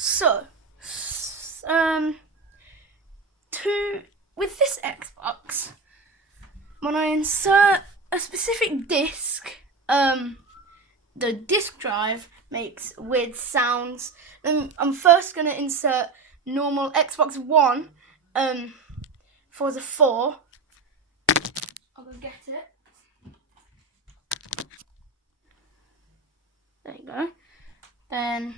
So, with this Xbox, when I insert a specific disc, the disc drive makes weird sounds. I'm first gonna insert normal Xbox One, for the 4. I'll go get it. There you go. Then,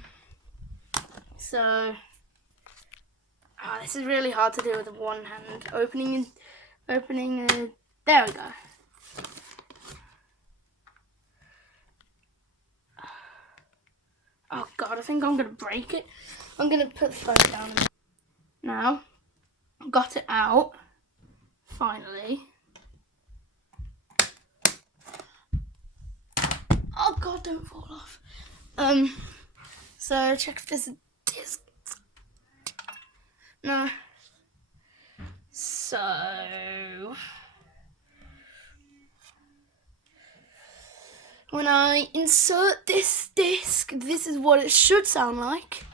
this is really hard to do with one hand. Opening, there we go. Oh God, I think I'm gonna break it. I'm gonna put the phone down. Now, got it out, finally. Oh God, don't fall off. So check if there's a disc. No. So, when I insert this disc, this is what it should sound like.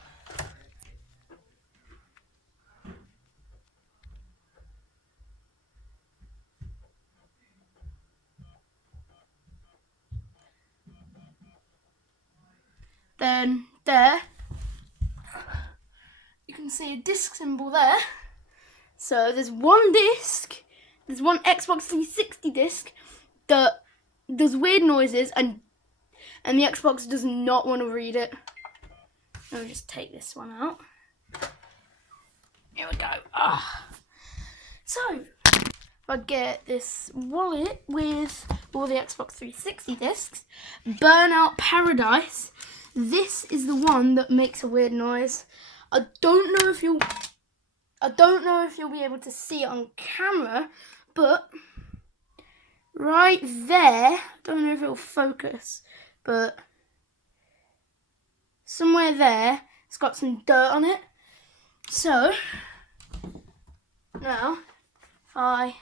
Then there, you can see a disc symbol there. So there's one disc, there's one Xbox 360 disc that does weird noises, and the Xbox does not want to read it. Let me just take this one out. Here we go. So, if I get this wallet with all the Xbox 360 discs, Burnout Paradise, this is the one that makes a weird noise. I don't know if you'll be able to see it on camera, but right there, I don't know if it'll focus, but somewhere there, it's got some dirt on it. So, now, if I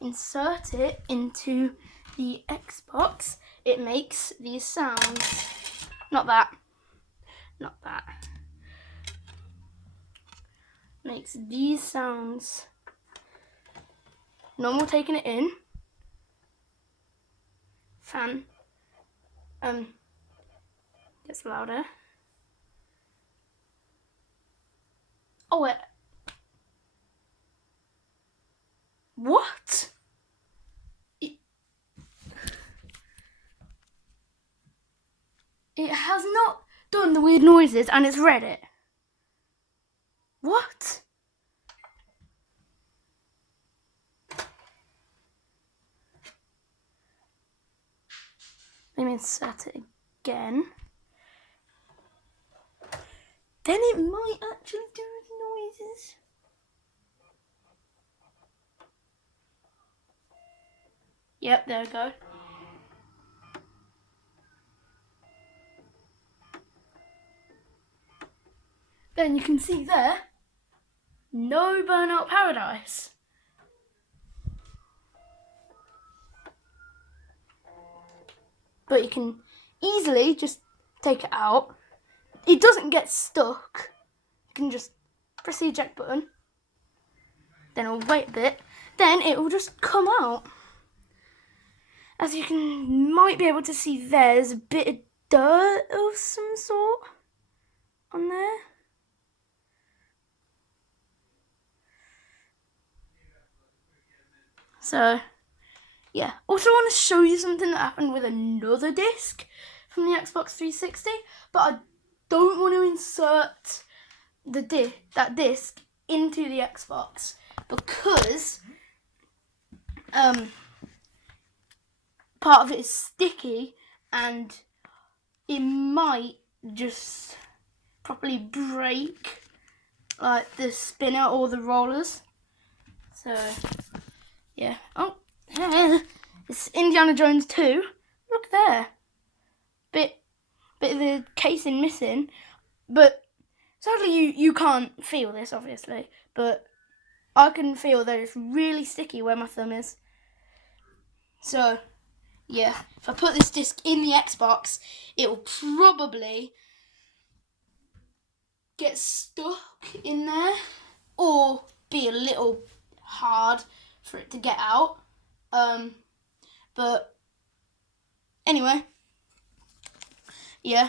insert it into the Xbox, it makes these sounds. Not that. Makes these sounds. Normal taking it in. Fan. Gets louder. Oh wait. What? It has not done the weird noises, and it's read it. What? Let me insert it again. Then it might actually do the noises. Yep, there we go. Then you can see there, no Burnout Paradise. But you can easily just take it out. It doesn't get stuck. You can just press the eject button. Then it'll wait a bit. Then it will just come out. As you might be able to see there's a bit of dirt of some sort on there. So, yeah. Also, I want to show you something that happened with another disc from the Xbox 360, but I don't want to insert that disc into the Xbox because part of it is sticky and it might just properly break like the spinner or the rollers. So yeah. Oh, it's Indiana Jones 2. Look there. Bit of the casing missing, but sadly you can't feel this obviously, but I can feel that it's really sticky where my thumb is. So yeah, if I put this disc in the Xbox, it will probably get stuck in there or be a little hard for it to get out. But anyway, yeah,